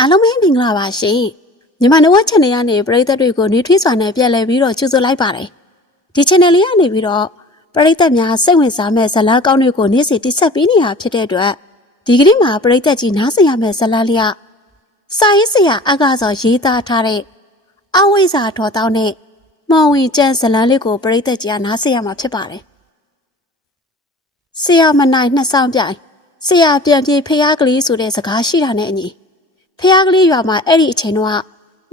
အားလုံးပဲမင်္ဂလာပါရှင်မြန်မာနဝ channel ကနေပရိသတ်တွေကိုနေထွေးစွာနဲ့ပြန်လည်ပြီးတော့ကြိုဆိုလိုက်ပါတယ်ဒီ channel လေးကနေပြီးတော့ပရိသတ်များစိတ်ဝင်စားမဲ့ဇာတ်လမ်းကောင်းတွေကိုနေ့စဉ်တိဆက်ပေးနေတာဖြစ်တဲ့အတွက်ဒီကနေ့မှာပရိသတ်ကြီးနားဆင်ရမယ့်ဇာတ်လမ်းလေးကစာရေးဆရာအကားစောရေးသားထားတဲ့အဝိဇ္ဇာတော်တောင်းနဲ့မော်ဝင်ကျန်းဇာတ်လမ်းလေးကိုပရိသတ်ကြီးကနားဆင်ရမှာဖြစ်ပါတယ်ဆရာမနိုင်နှစ်ဆောင်ပြိုင်ဆရာပြန်ပြေဖျားကလေးဆိုတဲ့စကားရှိတာနဲ့အညီ ဖျားကလေးရွာမှာအဲ့ဒီအချိန်တော့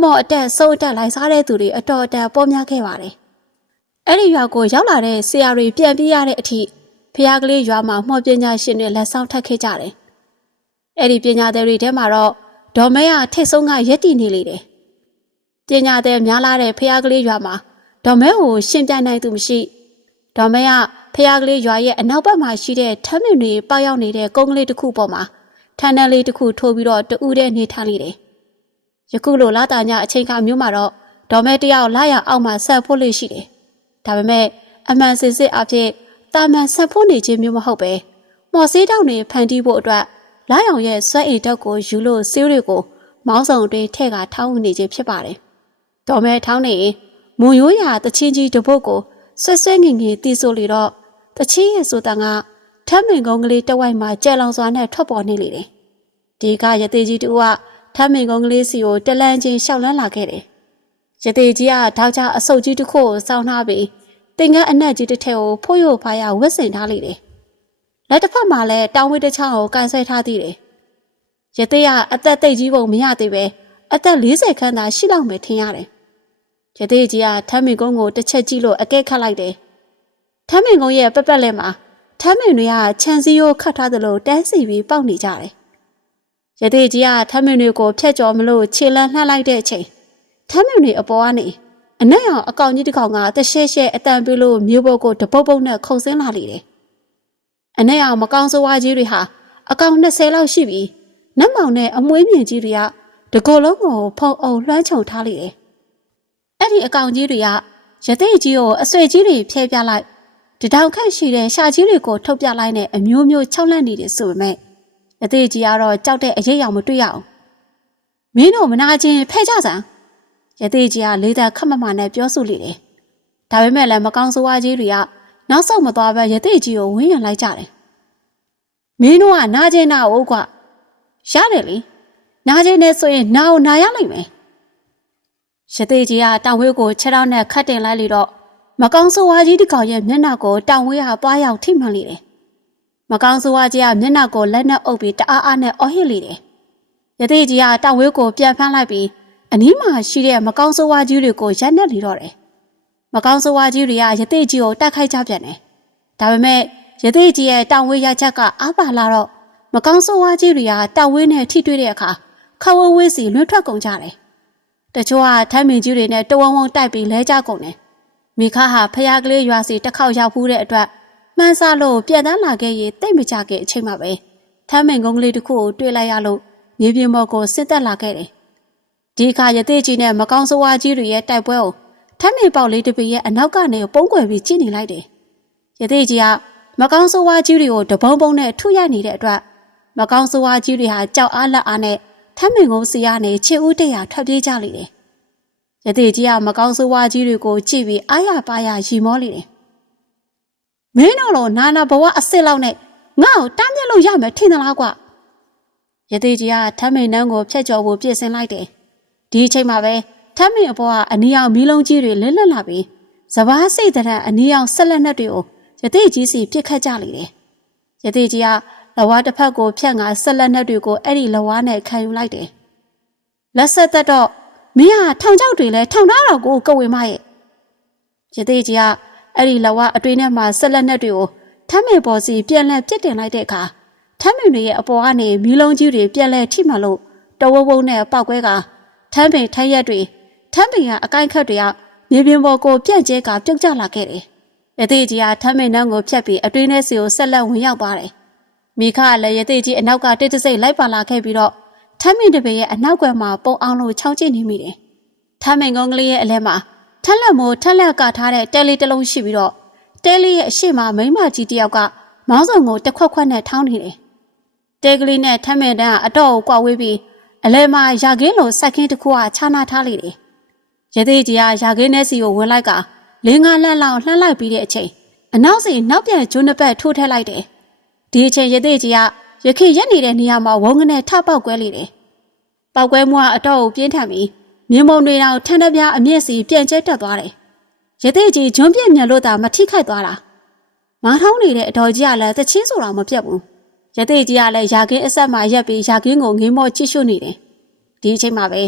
မော်အတက်စိုးအတက်လိုက်စားတဲ့သူတွေအတော်အတန်ပေါ်များခဲ့ပါတယ်။အဲ့ဒီရွာကိုရောက်လာတဲ့ဆရာတွေပြန်ပြေးရတဲ့အထိဖျားကလေးရွာမှာမော်ပညာရှင်တွေလက်ဆောင်ထပ်ခဲ့ကြတယ်။အဲ့ဒီပညာသည်တွေထဲမှာတော့ဒေါ်မဲကထိတ်ဆုံးကရက်တည်နေလေတယ်။ပညာသည်များလာတဲ့ဖျားကလေးရွာမှာဒေါ်မဲကိုရှင်းပြနိုင်သူမရှိ။ဒေါ်မဲကဖျားကလေးရွာရဲ့အနောက်ဘက်မှာရှိတဲ့ထမ်းမြင်တွေပေါက်ရောက်နေတဲ့ကုန်းကလေးတစ်ခုပေါ်မှာ ထန်းတန်းလေးတစ်ခုထိုးပြီးတော့တူးတဲ့နေထားလိမ့်တယ်။ယခုလိုလာတာညအချိန်ခါမျိုးမှာတော့ဒေါ်မဲတယောက်လာရအောက်မှာဆက်ဖို့လေးရှိတယ်။ဒါပေမဲ့အမှန်စစ်စစ်အဖြစ်တာမန်ဆက်ဖို့နေခြင်းမျိုးမဟုတ်ပဲမော်စေးတောက်နေဖန်တီးဖို့အတွက်လာရောင်ရဲ့ဆွဲအိမ်တက်ကိုယူလို့ဆေးတွေကိုမောင်းဆောင်တွင်ထည့်ကထောင်းဝင်နေခြင်းဖြစ်ပါတယ်။ဒေါ်မဲထောင်းနေမွန်ရိုးရာတချင်းကြီးတပုတ်ကိုဆွဲဆွဲငင်ငင်တီးဆိုလေတော့တချင်းရဲ့ဆိုတာကထမ်းမင်ကုန်းကလေးတဝိုက်မှာကြဲလောင်စွာနဲ့ထွက်ပေါ်နေလေတယ်။ ဒီကရသေးကြီးတူကထမ်းမင်ကုန်းကလေးစီကိုတလန်းချင်းရှောက်လန်းလာခဲ့တယ်။ရသေးကြီးကထောက်ချအဆုပ်ကြီးတစ်ခုကိုစောင်းထားပြီးတင်ကန်းအနက်ကြီးတစ်ထက်ကိုဖိုးရိုဖားရဝတ်ဆင်ထားလိမ့်တယ်။လက်တစ်ဖက်မှာလည်းတောင်ဝိတစ်ချောင်းကိုကန်ဆွဲထားသေးတယ်။ရသေးကအသက်သိပ်ကြီးပုံမရသေးပဲအသက်40ခန်းသာရှိလောက်မယ်ထင်ရတယ်။ရသေးကြီးကထမ်းမင်ကုန်းကိုတစ်ချက်ကြည့်လို့အကဲခတ်လိုက်တယ်။ထမ်းမင်ကုန်းရဲ့ပက်ပက်လက်မှာထမ်းမင်တွေကခြံစည်းရိုးခတ်ထားသလိုတန်းစီပြီးပေါက်နေကြတယ်။ ရသေးကြီးကထမ်းမင်တွေကိုဖျက်ကျော်မလို့ခြေလန်းလှမ်းလိုက်တဲ့အချိန်ထမ်းမင်တွေအပေါ်ကနေအနက်ရောင်အကောင်ကြီးတစ်ကောင်ကတရှဲရှဲအတန်ပြလို့မျိုးပုတ်ကိုတပုတ်ပုတ်နဲ့ခုန်ဆင်းလာလေတယ်။အနက်ရောင်မကောင်းဆိုးဝါးကြီးတွေဟာအကောင်20လောက်ရှိပြီးနတ်မောင်နဲ့အမွေးမြင့်ကြီးတွေကတကောလုံးကိုဖုံအောင်လွှမ်းခြုံထားလေတယ်။အဲ့ဒီအကောင်ကြီးတွေကရသေးကြီးကိုအဆွေကြီးတွေဖျဲပြလိုက်တတောင်ခန့်ရှိတဲ့ရှာကြီးတွေကိုထုတ်ပြလိုက်တဲ့အမျိုးမျိုးခြောက်လန့်နေတယ်ဆိုပေမဲ့ အသေးကြီးကတော့ကြောက်တဲ့အရေးရောင်မတွေ့ရအောင်မင်းတို့မနာချင်းဖဲကြစမ်းရသေးကြီးကလေးသက်ခက်မမနဲ့ပြောဆိုလေတယ်ဒါပေမဲ့လည်းမကောင်းဆိုးဝါးကြီးတွေကနောက်ဆုံးမသွားဘဲရသေးကြီးကိုဝင်းရံလိုက်ကြတယ်မင်းတို့ကနာချင်းနာဟုတ်ကွာရတယ်လေနာချင်းနဲ့ဆိုရင်နာကိုနာရလိုက်မယ်ရသေးကြီးကတောင်ဝဲကိုခြေထောက်နဲ့ခတ်တင်လိုက်လေတော့မကောင်းဆိုးဝါးကြီးတစ်ကောင်ရဲ့မျက်နှာကိုတောင်ဝဲဟာပွားရောက်ထိမှန်လေတယ်။ မကောင်းဆိုးဝါးကြီးကမျက်နှာကိုလက်နဲ့အုပ်ပြီးတအားအားနဲ့အော်ဟစ်လေတယ်။ရသေးကြီးကတောင်ဝဲကိုပြန်ဖမ်းလိုက်ပြီးအနီးမှာရှိတဲ့မကောင်းဆိုးဝါးကြီးတွေကိုရက်နဲ့လေတော့တယ်။မကောင်းဆိုးဝါးကြီးတွေကရသေးကြီးကိုတိုက်ခိုက်ကြပြန်တယ်။ဒါပေမဲ့ရသေးကြီးရဲ့တောင်ဝဲရချက်ကအားပါလာတော့မကောင်းဆိုးဝါးကြီးတွေကတောင်ဝဲနဲ့ထိတွေ့တဲ့အခါခဝဝဲစီလွှတ်ထွက်ကုန်ကြတယ်။တချို့ကထမ်းမင်ကြီးတွေနဲ့တဝုံဝုံတိုက်ပြီးလဲကြကုန်တယ်။မိခါဟာဖျားကလေးရွာစီတစ်ခေါက်ရောက်ဖူးတဲ့အတွက် မှန်းစားလို့ပြန်တန်းလာခဲ့ရင်တိတ်မကြခဲ့အချိန်မှာပဲထမ်းမင်ကုန်းကလေးတစ်ခုကိုတွေ့လိုက်ရလို့မြေပြင်ပေါ်ကိုစစ်သက်လာခဲ့တယ်။ဒီအခါရသေးကြီးနဲ့မကောင်းဆိုးဝါးကြီးတွေရဲ့တိုက်ပွဲကိုထမ်းမင်ပေါက်လေးတစ်ပေရဲ့အနောက်ကနေပုံကွယ်ပြီးကြည့်နေလိုက်တယ်။ရသေးကြီးကမကောင်းဆိုးဝါးကြီးတွေကိုတပုံးပုံးနဲ့ထုရိုက်နေတဲ့အတွက်မကောင်းဆိုးဝါးကြီးတွေဟာကြောက်အားလက်အားနဲ့ထမ်းမင်ကုန်းစီကနေခြေဦးတရာထွက်ပြေးကြလိမ့်တယ်။ရသေးကြီးကမကောင်းဆိုးဝါးကြီးတွေကိုကြည့်ပြီးအားရပါရရီမောလိတယ်။ မင်းတို့လိုနာနာဘဝအစ်စ်လောက်နဲ့ငါ့ကိုတားမြစ်လို့ရမယ်ထင်သလားကွ။ရသေးကြီးကထမ်းမင်နှန်းကိုဖျက်ကျော်ဖို့ပြင်ဆင်လိုက်တယ်။ဒီအချိန်မှာပဲထမ်းမင်အပေါ်ကအနီအောင်မီးလုံးကြီးတွေလင်းလက်လာပြီးစပားစိတ်တဲ့အနီအောင်ဆက်လက်နှက်တွေကိုရသေးကြီးစီပြစ်ခတ်ကြလိမ့်တယ်။ရသေးကြီးကလဝါတစ်ဖက်ကိုဖြတ်ငါဆက်လက်နှက်တွေကိုအဲ့ဒီလဝါနဲ့ခံယူလိုက်တယ်။လက်ဆက်သက်တော့မင်းဟာထောင်ချောက်တွေလဲထောင်ထားတော့ကိုကဝေမရဲ့ရသေးကြီးက အဲ့ဒီလဝအတွင်းထဲမှာဆက်လက်နဲ့တွေကိုထမ်းမေပေါ်စီပြန်လဲပြစ်တင်လိုက်တဲ့အခါထမ်းမေတွေရဲ့အပေါ်ကနေမီးလုံးကြီးတွေပြန်လဲထိမှလို့တဝဝုံနဲ့ပောက်ကွဲကထမ်းပင်ထမ်းရက်တွေထမ်းပင်ကအကိုင်းခတ်တွေကမြေပြင်ပေါ်ကိုပြန့်ကျဲကပြုတ်ကျလာခဲ့တယ်။ရသေးကြီးကထမ်းပင်နှန်းကိုဖြတ်ပြီးအတွင်းထဲစီကိုဆက်လက်ဝင်ရောက်သွားတယ်။မိခကလည်းရသေးကြီးအနောက်ကတိတ်တဆိတ်လိုက်ပါလာခဲ့ပြီးတော့ထမ်းမင်တပည့်ရဲ့အနောက်ကွယ်မှာပုံအောင်လို့ချောင်းကျနေမိတယ်။ထမ်းမင်ကုန်းကလေးရဲ့အလဲမှာ ထက်လက်မိုးထက်လက်ကထားတဲ့တဲလေးတစ်လုံးရှိပြီးတော့တဲလေးရဲ့အရှိမမိမကြီးတယောက်ကမောင်းစုံကိုတစ်ခွက်ခွက်နဲ့ထောင်းနေတယ်။တဲကလေးနဲ့ထမ်းမင်တန်းကအတော့ကိုကွာဝေးပြီးအလဲမှာရာခင်းလိုစက်ခင်းတစ်ခုကခြားနာထားလေတယ်ရသေးကြီးကရာခင်းထဲစီကိုဝင်လိုက်ကလင်းကားလှမ်းလောက်လှမ်းလိုက်ပြီးတဲ့အချိန်အနောက်စီနောက်ပြန်ကျွန်းနှစ်ပတ်ထိုးထက်လိုက်တယ်ဒီအချိန်ရသေးကြီးကရခင်ရက်နေတဲ့နေရာမှာဝုန်းကနေထပေါက်ကွဲလေတယ်ပေါက်ကွဲမှုကအတော့ကိုပြင်းထန်ပြီး မြင်းမုံတွေတော့ထန်းတပြားအမျက်စီပြန့်ကျဲတက်သွားတယ်ရသေးကြီးဂျွန်းပြင်းမြတ်လို့သာမထိခိုက်သွားတာမားထောင်းနေတဲ့အတော်ကြီးကလည်းတချင်းဆိုတာမပြတ်ဘူးရသေးကြီးကလည်းရာခင်းအဆက်မှာရက်ပြီးရာခင်းကိုငင်းမော့ချစ်ရှုနေတယ်ဒီအချိန်မှာပဲ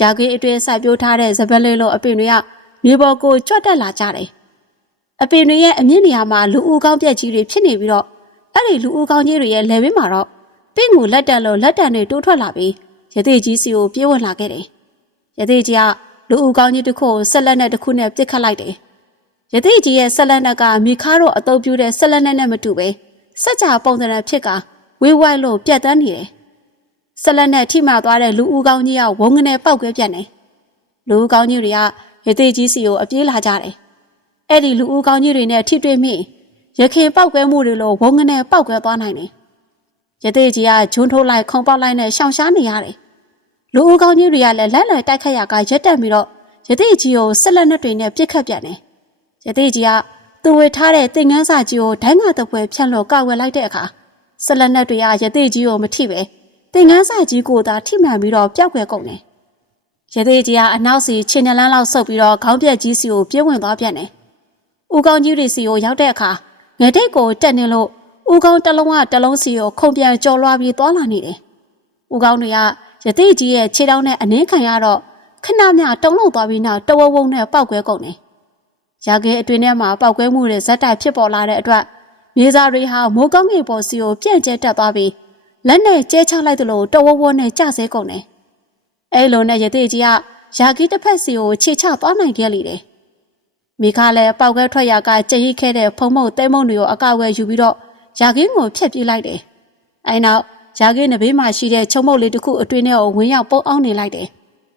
ရာခင်းအတွင်းစိုက်ပျိုးထားတဲ့ဇပလင်းလိုအပင်တွေကမြေပေါ်ကိုကြွတ်တက်လာကြတယ်အပင်တွေရဲ့အမြင့်နေရာမှာလူဦးကောင်းပြက်ကြီးတွေဖြစ်နေပြီးတော့အဲ့ဒီလူဦးကောင်းကြီးတွေရဲ့လယ်ဘင်းမှာတော့ပင့်ကိုလက်တန်လို့လက်တန်တွေတိုးထွက်လာပြီးရသေးကြီးစီကိုပြေးဝင်လာခဲ့တယ် ရသေးကြီးကလူဦးကောင်းကြီးတစ်ခုကိုဆက်လက်နဲ့တစ်ခုနဲ့ပြစ်ခတ်လိုက်တယ်ရသေးကြီးရဲ့ဆက်လက်နဲ့ကမိခါတို့အတုပ်ပြူတဲ့ဆက်လက်နဲ့နဲ့မတူပဲစက်ကြပုံစံဖြစ်ကဝေးဝိုက်လို့ပြတ်တန်းနေတယ်ဆက်လက်နဲ့ထိမှသွားတဲ့လူဦးကောင်းကြီးကဝုန်းကနေပောက်ကွဲပြန်တယ်လူဦးကောင်းကြီးတွေကရသေးကြီးစီကိုအပြေးလာကြတယ်အဲ့ဒီလူဦးကောင်းကြီးတွေနဲ့ထိတွေ့မိရခင်ပောက်ကွဲမှုတွေလို့ဝုန်းကနေပောက်ကွဲသွားနိုင်တယ်ရသေးကြီးကဂျွန်းထိုးလိုက်ခုံပေါက်လိုက်နဲ့ရှောင်ရှားနေရတယ် လူဦးကောင်းကြီးတွေကလည်းလက်လွယ်တိုက်ခတ်ရကရက်တက်ပြီးတော့ရသေးကြီးကိုဆက်လက်နဲ့တွေနဲ့ပြစ်ခတ်ပြန်တယ်ရသေးကြီးကသူဝေထားတဲ့သင်ငန်းစာကြီးကိုဒိုင်းငါတပွဲဖြန့်လို့ကောက်ဝယ်လိုက်တဲ့အခါဆက်လက်နဲ့တွေကရသေးကြီးကိုမထိပဲသင်ငန်းစာကြီးကိုသာထိမှန်ပြီးတော့ပျောက်ကွယ်ကုန်တယ်ရသေးကြီးကအနောက်စီခြေနှလန်းလောက်ဆုပ်ပြီးတော့ခေါင်းပြက်ကြီးစီကိုပြေးဝင်သွားပြန်တယ်ဦးကောင်းကြီးတွေစီကိုရောက်တဲ့အခါငယ်တိတ်ကိုတက်နေလို့ဦးကောင်းတစ်လုံးကတစ်လုံးစီကိုခုံပြန်ကြော်လွှားပြီးသွားလာနေတယ်ဦးကောင်းတွေက ရသေးကြီးရဲ့ခြေထောက်နဲ့အနှင်းခံရတော့ခဏမျှတုံးလုံးသွားပြီးနောက်တဝဝုံနဲ့ပောက်ကွဲကုန်တယ်ရာခဲအတွင်းထဲမှာပောက်ကွဲမှုတွေဇက်တိုက်ဖြစ်ပေါ်လာတဲ့အတွက်မြေစာတွေဟာမိုးကောင်းငယ်ပေါ်စီကိုပြန့်ကျဲတက်သွားပြီးလက်နဲ့ကျဲချလိုက်သလိုတဝဝဝနဲ့ကျဆဲကုန်တယ်အဲလိုနဲ့ရသေးကြီးကရာကြီးတစ်ဖက်စီကိုခြေချသွားနိုင်ခဲ့လေတယ်မိခါလည်းပောက်ကဲထွက်ရာကကြရိတ်ခဲတဲ့ဖုံမုတ်တဲမုံတွေကိုအကောက်ဝဲယူပြီးတော့ရာခင်းကိုဖျက်ပြေးလိုက်တယ်။အဲနောက် ရာခင်းနဘေးမှာရှိတဲ့ချုံမုတ်လေးတစ်ခုအတွင်းထဲကိုဝင်ရောက်ပုတ်အောင်နေလိုက်တယ်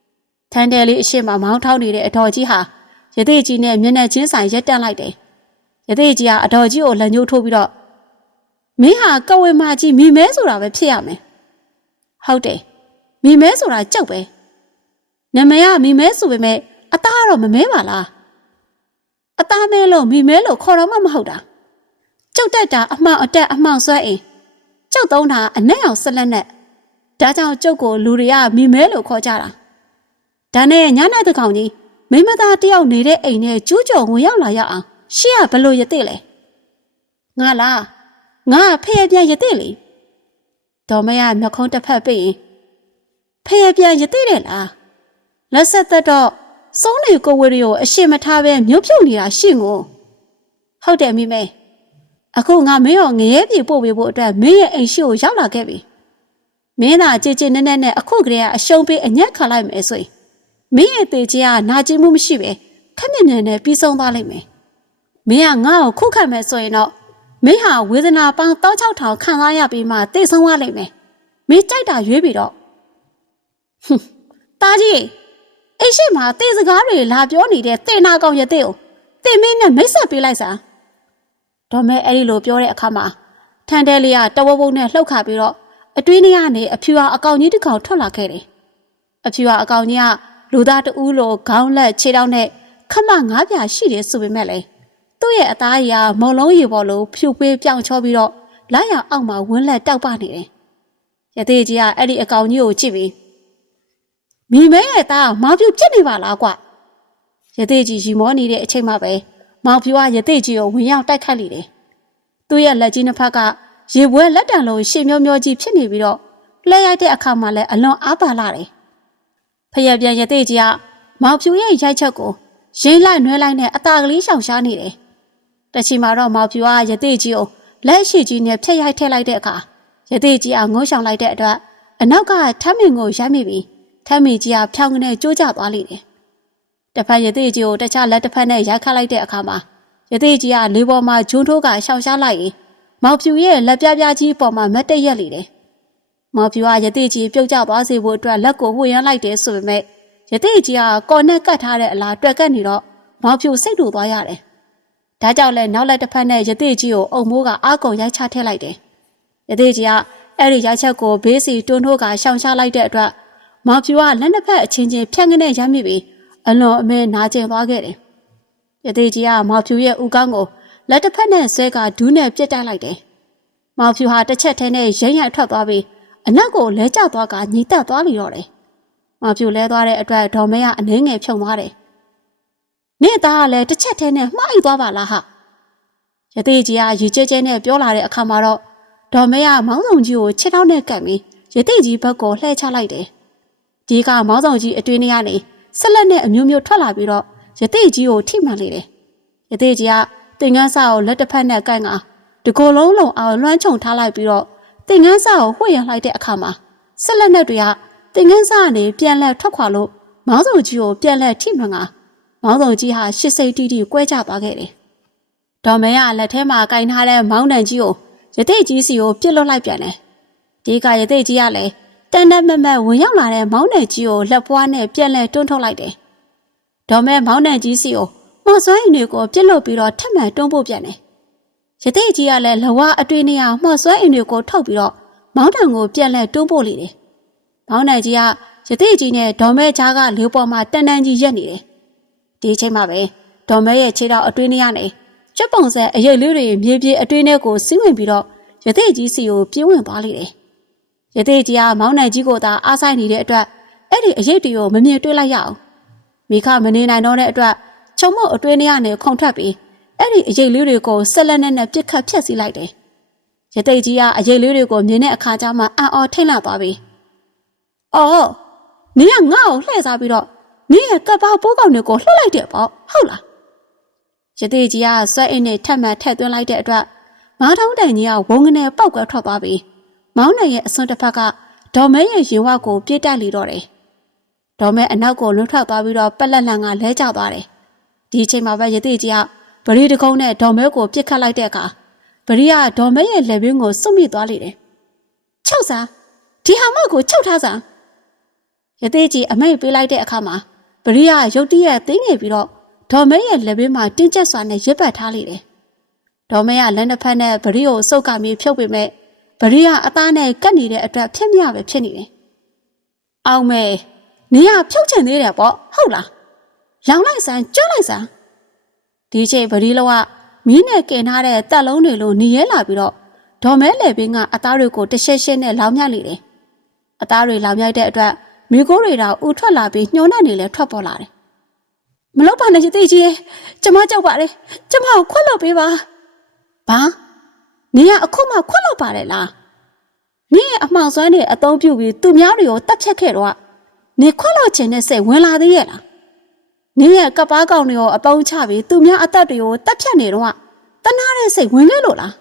။ထန်းတယ်လေးအရှိမမောင်းထောင်းနေတဲ့အတော်ကြီးဟာရသေးကြီးနဲ့မျက်နှာချင်းဆိုင်ရက်တက်လိုက်တယ်။ရသေးကြီးကအတော်ကြီးကိုလက်ညှိုးထိုးပြီးတော့မင်းဟာကဝေမာကြီးမိမဲဆိုတာပဲဖြစ်ရမယ်။ဟုတ်တယ်။မိမဲဆိုတာကြောက်ပဲ။နမရမိမဲဆိုပေမဲ့အသားတော့မမဲပါလား။အသားမဲလို့မိမဲလို့ခေါ်တော့မှမဟုတ်တာကျုပ်တက်တာအမှောင်အတက်အမှောင်ဆွဲအိမ် ကျုပ်သုံးတာအနဲ့အောင်ဆက်လက်နဲ့ဒါကြောင့်ကျုပ်ကိုလူတွေကမိမဲလို့ခေါ်ကြတာဒါနဲ့ညနေတကောင်ကြီးမိမသားတယောက်နေတဲ့အိမ်နဲ့ကျူးကျော်ဝင်ရောက်လာရအောင်ရှေ့ကဘလို့ရတဲ့လဲငါလားငါဖះပြန်ရတဲ့လေဒေါ်မရမျက်ခုံးတစ်ဖက်ပိတ်ရင်ဖះပြန်ရတဲ့တယ်လားလက်ဆက်သက်တော့စုံးနေကိုဝေရီကိုအရှိမထားပဲမြုပ်ပြုတ်နေတာရှင့်ကိုဟုတ်တယ်မိမေ အခုငါမင်းရောငရဲပြေပို့ပေးဖို့အတွက်မင်းရဲ့အိမ်ရှိကိုရောက်လာခဲ့ပြီမင်းသာကြည်ကြည်နက်နက်နဲ့အခုကလေးကအရှုံးပေးအညက်ခံလိုက်မယ်ဆိုရင်မင်းရဲ့တေချာကနာကျင်မှုမရှိပဲခက်မြင်မြင်နဲ့ပြီးဆုံးသွားလိမ့်မယ်မင်းကငါ့ကိုခုခံမယ်ဆိုရင်တော့မင်းဟာဝေဒနာပေါင်း16000ခံစားရပြီးမှတေဆုံးသွားလိမ့်မယ်မင်းကြိုက်တာရွေးပြီးတော့ဟွန်းတာကြီးအိတ်ရှိမှာတေစကားတွေလာပြောနေတဲ့တေနာကောင်ရတဲ့ကိုတင်မင်းနဲ့မိတ်ဆက်ပေးလိုက်စား ဒေါ်မဲအဲ့ဒီလိုပြောတဲ့အခါမှာထန်တဲလေးကတဝဝုံနဲ့လှုပ်ခါပြီးတော့အတွင်းထဲကနေအဖြူအကောင်ကြီးတစ်ကောင်ထွက်လာခဲ့တယ်အဖြူအကောင်ကြီးကလူသားတဦးလိုခေါင်းလက်ခြေထောက်နဲ့ခမငါးပြာရှိတယ်ဆိုပေမဲ့လေသူ့ရဲ့အသားရည်ကမုံလုံးရေပေါ်လိုဖြူပေးပြောင်ချောပြီးတော့လာရအောက်မှာဝန်းလက်တောက်ပနေတယ်ရသေးကြီးကအဲ့ဒီအကောင်ကြီးကိုကြည့်ပြီးမိမဲရဲ့သားမောင်ပြူပြစ်နေပါလားကွရသေးကြီးရီမောနေတဲ့အချိန်မှပဲ မောင်ပြူကရသေးကြီးကိုဝင်ရောက်တိုက်ခတ်လိတယ်သူ့ရဲ့လက်ကြီးနှစ်ဖက်ကရေပွဲလက်တံလုံးရှေ့မျောမျောကြီးဖြစ်နေပြီးတော့လှည့်ရိုက်တဲ့အခါမှာလည်းအလွန်အားပါလာတယ်ဖရပြန်ရသေးကြီးကမောင်ပြူရဲ့ရိုက်ချက်ကိုရင်းလိုက်နွဲလိုက်နဲ့အตาကလေးရှောင်ရှားနေတယ်တချီမှာတော့မောင်ပြူကရသေးကြီးကိုလက်ရှိကြီးနဲ့ဖျက်ရိုက်ထည့်လိုက်တဲ့အခါရသေးကြီးကငုံးရှောင်လိုက်တဲ့အတွက်အနောက်ကထမ်းမင်ကိုရိုက်မိပြီးထမ်းမင်ကြီးကဖြောင်းကနေကျိုးကျသွားလိမ့်တယ် တစ်ဖက်ရသေးကြီးကိုတခြားလက်တစ်ဖက်နဲ့ရိုက်ခတ်လိုက်တဲ့အခါမှာရသေးကြီးကလေပေါ်မှာဂျွန်းထိုးကရှောင်ရှားလိုက်ရင်မောင်ပြူရဲ့လက်ပြပြကြီးပေါ်မှာမတ်တက်ရက်လိတယ်မောင်ပြူကရသေးကြီးပြုတ်ကျသွားစေဖို့အတွက်လက်ကိုဝှေ့ရမ်းလိုက်တယ်ဆိုပေမဲ့ရသေးကြီးကကော်နဲ့ကတ်ထားတဲ့အလားတွက်ကတ်နေတော့မောင်ပြူစိတ်တူသွားရတယ်ဒါကြောင့်လဲနောက်လက်တစ်ဖက်နဲ့ရသေးကြီးကိုအုံမိုးကအာကုံရိုက်ချထည့်လိုက်တယ်ရသေးကြီးကအဲ့ဒီရိုက်ချက်ကိုဘေးစီတွန်းထိုးကရှောင်ရှားလိုက်တဲ့အတွက်မောင်ဖြူကလက်နှစ်ဖက်အချင်းချင်းဖြန့်ကနေရမ်းမိပြီး အလွန်အမဲနာကျင်သွားခဲ့တယ်။ရသေးကြီးကမောင်ဖြူရဲ့ဦးကောင်းကိုလက်တစ်ဖက်နဲ့ဆွဲကဒူးနဲ့ပြစ်တိုက်လိုက်တယ်။မောင်ဖြူဟာတစ်ချက်ထဲနဲ့ရိမ့်ရိုက်ထွက်သွားပြီးအနက်ကိုလဲကျသွားကညီတက်သွားလိတော့တယ်။မောင်ဖြူလဲသွားတဲ့အတွက်ဒေါ်မဲကအနှင်းငယ်ဖြုံသွားတယ်။နေ့သားကလည်းတစ်ချက်ထဲနဲ့မှားအိသွားပါလားဟာ။ရသေးကြီးကရီကျဲကျဲနဲ့ပြောလာတဲ့အခါမှာတော့ဒေါ်မဲကမောင်းဆောင်ကြီးကိုခြေထောက်နဲ့ကပ်ပြီးရသေးကြီးဘက်ကိုလှည့်ချလိုက်တယ်။ဒီကမောင်းဆောင်ကြီးအတွင်းထဲကနေ ဆက်လက်နဲ့အမျိုးမျိုးထွက်လာပြီးတော့ရသေးကြီးကိုထိမှန်လေတယ်။ရသေးကြီးကတင်ငန်းစာကိုလက်တစ်ဖက်နဲ့ကိုက်ကတကိုယ်လုံးလုံးအောင်လွှမ်းခြုံထားလိုက်ပြီးတော့တင်ငန်းစာကိုဝှက်ရလိုက်တဲ့အခါမှာဆက်လက်နဲ့တွေကတင်ငန်းစာကနေပြန်လဲထွက်ခွာလို့မောင်းဆောင်ကြီးကိုပြန်လဲထိမှန်ကမောင်းဆောင်ကြီးဟာရှစ်စိတ်တိတိကွဲကြသွားခဲ့တယ်။ဒေါ်မဲကလက်ထဲမှာကင်ထားတဲ့မောင်းတန်ကြီးကိုရသေးကြီးစီကိုပြစ်လွတ်လိုက်ပြန်တယ်။ဒီကရသေးကြီးကလည်း တန်တက်မက်မက်ဝင်ရောက်လာတဲ့မောင်းနယ်ကြီးကိုလက်ပွားနဲ့ပြန်လဲတွန်းထုတ်လိုက်တယ်။ဒေါ်မဲမောင်းနယ်ကြီးစီကိုမော်ဆွဲရင်တွေကိုပြစ်လွတ်ပြီးတော့ထက်မှန်တွန်းပို့ပြန်တယ်။ရသေးကြီးကလည်းလဝအတွေ့နေရမော်ဆွဲရင်တွေကိုထုတ်ပြီးတော့မောင်းတန်ကိုပြန်လဲတွန်းပို့လေတယ်။မောင်းနယ်ကြီးကရသေးကြီးနဲ့ဒေါ်မဲကြားကလေးပေါ်မှာတန်တန်ကြီးရက်နေတယ်။ဒီအချိန်မှာပဲဒေါ်မဲရဲ့ခြေထောက်အတွေ့နေရနေကျက်ပုံစံအရိပ်လေးတွေမြေပြေအတွေ့နဲ့ကိုစီးဝင်ပြီးတော့ရသေးကြီးစီကိုပြင်းဝင်သွားလိမ့်တယ်။ ရသေးကြီးကမောင်းနိုင်ကြီးကိုသာအားဆိုင်နေတဲ့အတွက်အဲ့ဒီအရိပ်တွေကိုမမြင်တွေ့လိုက်ရအောင်။မိခမနေနိုင်တော့တဲ့အတွက်ချုံမုတ်အတွင်းထဲကနေခုန်ထွက်ပြီးအဲ့ဒီအရိပ်လေးတွေကိုဆက်လက်နဲ့နဲ့ပြစ်ခတ်ဖျက်ဆီးလိုက်တယ်။ရသေးကြီးကအရိပ်လေးတွေကိုမြင်တဲ့အခါကျမှအံ့ဩထိတ်လန့်သွားပြီ။အော်နင်ကငါ့ကိုလှည့်စားပြီးတော့နင်ရဲ့ကပ်ပါပိုးကောင်တွေကိုလှုပ်လိုက်တယ်ပေါ့ဟုတ်လား။ရသေးကြီးကဆွဲအင်းနဲ့ထက်မှန်ထက်သွင်းလိုက်တဲ့အတွက်မောင်းထုံးတိုင်ကြီးကဝုန်းကနေပောက်ကွဲထွက်သွားပြီး မောင်းနိုင်ရဲ့အစွန်းတစ်ဖက်ကဒေါ်မဲရဲ့ရင်ဝကိုပြစ်တက်လီတော့တယ်။ဒေါ်မဲအနောက်ကိုလွတ်ထွက်သွားပြီးတော့ပက်လက်လန်ကလဲကျသွားတယ်။ဒီအချိန်မှာပဲရသေးကြီးကဗရီတကုန်းနဲ့ဒေါ်မဲကိုပြစ်ခတ်လိုက်တဲ့အခါဗရီကဒေါ်မဲရဲ့လက်ဘင်းကိုစွန့်မိသွားလိမ့်တယ်။ချုပ်စားဒီဟာမကိုချုပ်ထားစားရသေးကြီးအမိတ်ပေးလိုက်တဲ့အခါမှာဗရီကရုတ်တရက်သိငယ်ပြီးတော့ဒေါ်မဲရဲ့လက်ဘင်းမှာတင်းကျပ်စွာနဲ့ရစ်ပတ်ထားလိုက်တယ်။ဒေါ်မဲကလက်နှစ်ဖက်နဲ့ဗရီကိုစုပ်ကမြေဖြုတ်ပေမဲ့ ဗရီကအသားနဲ့ကတ်နေတဲ့အတွက်ဖြစ်မြပဲဖြစ်နေတယ်။အောင်မဲနေရဖြုတ်ချင်သေးတယ်ပေါ့ဟုတ်လား။လောင်လိုက်စမ်းကျွတ်လိုက်စမ်းဒီချိန်ဗရီလောကမီးနဲ့ကင်ထားတဲ့တက်လုံးတွေလိုနေရဲလာပြီးတော့ဒေါ်မဲလေပင်ကအသားတွေကိုတရှက်ရှက်နဲ့လောင်မြလေတယ်။အသားတွေလောင်မြိုက်တဲ့အတွက်မိကိုတွေတော့ဥထွက်လာပြီးညှိုးနှက်နေလဲထွက်ပေါ်လာတယ်။မလောက်ပါနဲ့ရသေးကြီးရဲ့ကျမကြောက်ပါတယ်။ကျမကိုခွတ်လို့ပေးပါ။ဘာ နင်ကအခုမှခွတ်လို့ပါတယ်လား။နင်ရဲ့အမှောင်စွမ်းတွေအသုံးပြုပြီးသူများတွေကိုတတ်ဖြတ်ခဲ့တော့နင်ခွတ်လို့ခြင်းနဲ့စိတ်ဝင်လာသေးရဲ့လား။နင်ရဲ့ကပ်ပါကောင်တွေကိုအပေါင်းချပြီးသူများအသက်တွေကိုတတ်ဖြတ်နေတော့တနာတဲ့စိတ်ဝင်ခဲ့လို့လား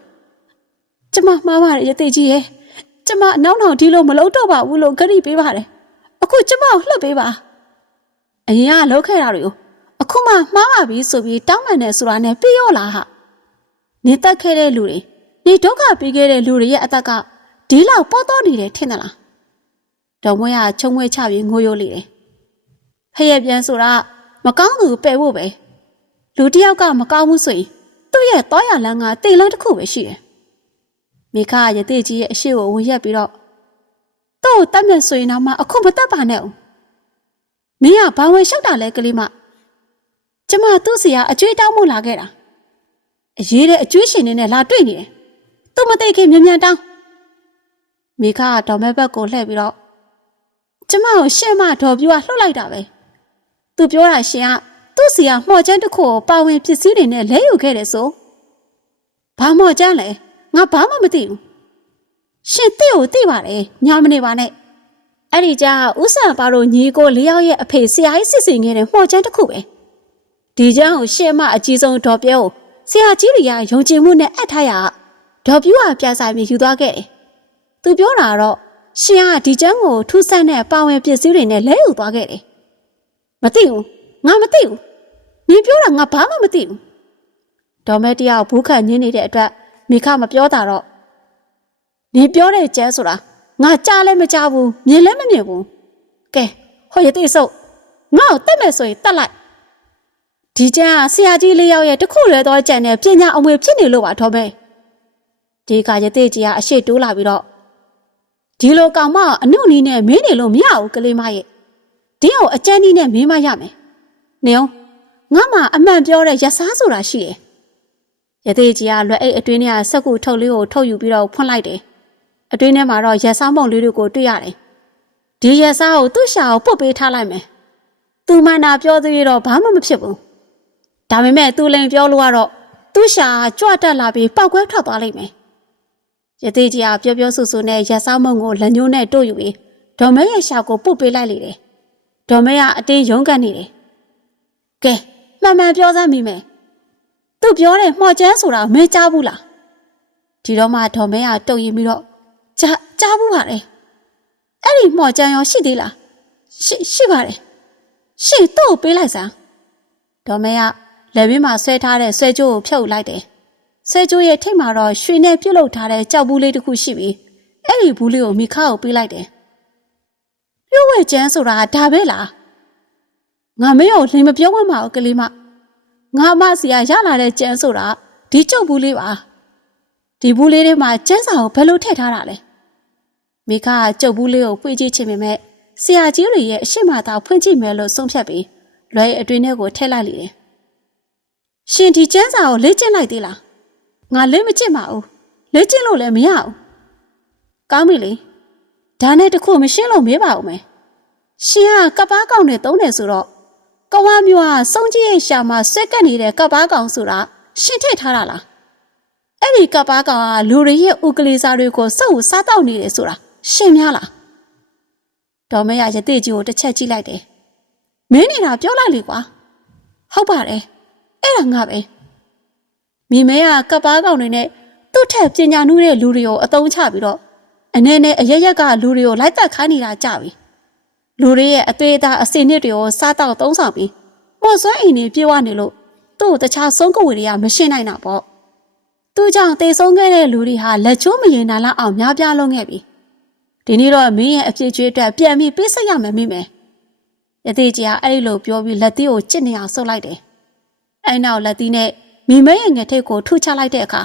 ။ကျမမှားပါတယ်ရသေးကြီးရဲ့ကျမနောက်နောက်ဒီလိုမလုပ်တော့ပါဘူးလို့ဂရိပေးပါတယ်။အခုကျမကိုလှုပ်ပေးပါ။အရင်ကလုပ်ခဲ့တာတွေကိုအခုမှမှားပါပြီဆိုပြီးတောင်းပန်နေဆိုတာနဲ့ပြီးရောလားဟာနေတက်ခဲ့တဲ့လူတွေ နေဒုက္ခပေးခဲ့တဲ့လူတွေရဲ့အသက်ကဒီလောက်ပေါ်တော့နေတယ်ထင်သလားဒေါ်မွေးကချုံမွေးချပြီးငိုရိုးလေတယ်ဖရဲ့ပြန်ဆိုတာမကောင်းသူပယ်ဖို့ပဲလူတစ်ယောက်ကမကောင်းဘူးဆိုရင်သူ့ရဲ့တောရလန်းကတိတ်လုံးတစ်ခုပဲရှိတယ်မိခရတဲ့ကြီးရဲ့အရှိကိုဝင်ရက်ပြီးတော့သူ့ကိုတတ်မြတ်ဆိုရင်တော့မှအခုမတတ်ပါနဲ့ဦးမင်းကဘာဝင်လျှောက်တာလဲကလေးမကျမသူ့စီကအကျွေးတောင်းမို့လာခဲ့တာအရေးတဲ့အကျွေးရှင်နေနဲ့လာတွေ့နေတယ် သူမသိခင်မြန်မြန်တောင်းမိခကဒေါ်မဲဘက်ကိုလှည့်ပြီးတော့ကျမကိုရှင့်မဒေါ်ပြူကလှုပ်လိုက်တာပဲသူပြောတာရှင်ကသူ့စီကမှော်ချမ်းတစ်ခုကိုပါဝင်ပစ္စည်းတွေနဲ့လဲယူခဲ့တယ်ဆိုဘာမှော်ချမ်းလဲငါဘာမှမသိဘူးရှင်သိကိုသိပါတယ်ညာမနေပါနဲ့အဲ့ဒီကြားဥဆန်ပါတို့ညီကိုလေးယောက်ရဲ့အဖေဆရာကြီးစစ်စင်ခဲ့တဲ့မှော်ချမ်းတစ်ခုပဲဒီကြောင့်ရှင့်မအကြီးဆုံးဒေါ်ပြဲကိုဆရာကြီးတွေကယုံကြည်မှုနဲ့အပ်ထားရ ဒေါ်ပြူကပြဆိုင်ပြီးယူသွားခဲ့တယ်။သူပြောတာတော့ရှင်ကဒီကျန်းကိုထူးဆန်းတဲ့ပါဝင်ပစ္စည်းတွေနဲ့လဲယူသွားခဲ့တယ်။မသိဘူး။ငါမသိဘူး။နေပြောတာငါဘာမှမသိဘူး။ဒေါ်မဲတယောက်ဘူးခတ်ညင်းနေတဲ့အတွက်မိခမပြောတာတော့နေပြောတဲ့ကျဲဆိုတာငါကြားလည်းမကြားဘူးမြင်လည်းမမြင်ဘူး။ကဲဟောရသေးစုပ်ငါ့ကိုတက်မယ်ဆိုရင်တက်လိုက်ဒီကျန်းကဆရာကြီးလေးယောက်ရဲ့တခုလဲတော့ကြံတဲ့ပညာအမွေဖြစ်နေလို့ပါတော့မဲ ဒီကရသေးကြီးကအရှိတိုးလာပြီးတော့ဒီလိုကောင်မအနုနီးနဲ့မင်းနေလို့မရဘူးကလေးမရဲ့ဒီအောင်အကျန်းနီးနဲ့မင်းမရမယ်နေအောင်ငါမှအမှန်ပြောတဲ့ရစားဆိုတာရှိတယ်ရသေးကြီးကလွယ်အိတ်အတွင်းထဲကစက်ကူထုတ်လေးကိုထုတ်ယူပြီးတော့ဖွင့်လိုက်တယ်အတွင်းထဲမှာတော့ရစားမုံလေးတွေကိုတွေ့ရတယ်ဒီရစားကိုသူ့ရှာကိုပုတ်ပေးထားလိုက်မယ်သူမှန်တာပြောသေးတော့ဘာမှမဖြစ်ဘူးဒါပေမဲ့သူလိန်ပြောလို့ကတော့သူ့ရှာကြွတက်လာပြီးပောက်ကွဲထွက်သွားလိမ့်မယ် ရသေးကြီးကပြောပြောဆူဆူနဲ့ရက်စားမုံကိုလက်ညှိုးနဲ့တို့ယူပြီးဒေါ်မဲရဲ့ရှာကိုပုတ်ပေးလိုက်လေတယ်။ဒေါ်မဲကအတင်းရုန်းကန်နေတယ်။ကဲမှန်မှန်ပြောစမ်းမိမယ်။သူပြောတဲ့မှော်ကျန်းဆိုတာမင်းကြားဘူးလား။ဒီတော့မှဒေါ်မဲကတုံရင်ပြီးတော့ကြားကြားဘူးပါလေ။အဲ့ဒီမှော်ကျန်းရောရှိသေးလား။ရှိရှိပါတယ်။ရှိတော့ပေးလိုက်စမ်း။ဒေါ်မဲကလက်ဘင်းမှာဆွဲထားတဲ့ဆွဲကြိုးကိုဖြုတ်လိုက်တယ်။ ဆဲကျိုးရဲ့ထိတ်မှာတော့ရွှေနဲ့ပြုတ်လုထားတဲ့ကြောက်ဘူးလေးတစ်ခုရှိပြီးအဲ့ဒီဘူးလေးကိုမိခါကိုပေးလိုက်တယ်။ပြုတ်ဝဲကျန်းဆိုတာဒါပဲလား။ငါမင်းကိုလင်မပြောဝဲမှာကလေးမ။ငါမစီကရလာတဲ့ကျန်းဆိုတာဒီကြောက်ဘူးလေးပါ။ဒီဘူးလေးထဲမှာကျန်းစာကိုဘယ်လိုထည့်ထားတာလဲ။မိခါကကြောက်ဘူးလေးကိုဖွင့်ကြည့်ချင်ပေမဲ့ဆရာကြီးတွေရဲ့အရှိမသာဖွင့်ကြည့်မယ်လို့ဆုံးဖြတ်ပြီးလွယ်အတွင်းထဲကိုထည့်လိုက်လေတယ်။ရှင်ဒီကျန်းစာကိုလေ့ကျင့်လိုက်သေးလား။ ငါလေးမချစ်ပါဘူးလေးချစ်လို့လည်းမရဘူးကောင်းပြီလေဒါနဲ့တခုမရှင်းလို့မေးပါဦးမယ်ရှင်ကကပ္ပားကောင်နဲ့တုံးတယ်ဆိုတော့ကဝါမျိုးကစုံကြီးရဲ့ရှာမှာဆွက်ကပ်နေတဲ့ကပ္ပားကောင်ဆိုတာရှင်ထည့်ထားတာလားအဲ့ဒီကပ္ပားကောင်ကလူတွေရဲ့ဥကလေးစားတွေကိုစုပ်စားတော့နေတယ်ဆိုတာရှင်များလားဒေါ်မရရတဲ့ကြီးကိုတစ်ချက်ကြည့်လိုက်တယ်မင်းနေတာပြောလိုက်လေကွာဟုတ်ပါတယ်အဲ့ဒါငါပဲ မိမဲကကပ္ပားကောင်တွေနဲ့သူ့ထက်ပညာနုတဲ့လူတွေကိုအသုံးချပြီးတော့အနေနဲ့အရရက်ကလူတွေကိုလိုက်သက်ခိုင်းနေတာကြပြီလူတွေရဲ့အသေးအသားအစိနစ်တွေကိုစားတော့သုံးဆောင်ပြီးမော်ဆွဲအိမ်တွေပြေးဝနေလို့သူ့ကိုတခြားဆုံးကဝေတွေကမရှင်းနိုင်တာပေါ့သူကြောင့်တေဆုံးခဲ့တဲ့လူတွေဟာလက်ချိုးမရင်နာလောက်အောင်များပြားလုံးခဲ့ပြီဒီနေ့တော့မင်းရဲ့အပြစ်ကြွေးအတွက်ပြန်ပြီးပေးဆက်ရမယ်မိမယ်ယတိကြီးကအဲ့ဒီလိုပြောပြီးလက်သေးကိုချစ်နေအောင်ဆုပ်လိုက်တယ်အဲ့နောက်လက်သီးနဲ့ မိမဲရဲ့ငယ်ထိတ်ကိုထုချလိုက်တဲ့အခါ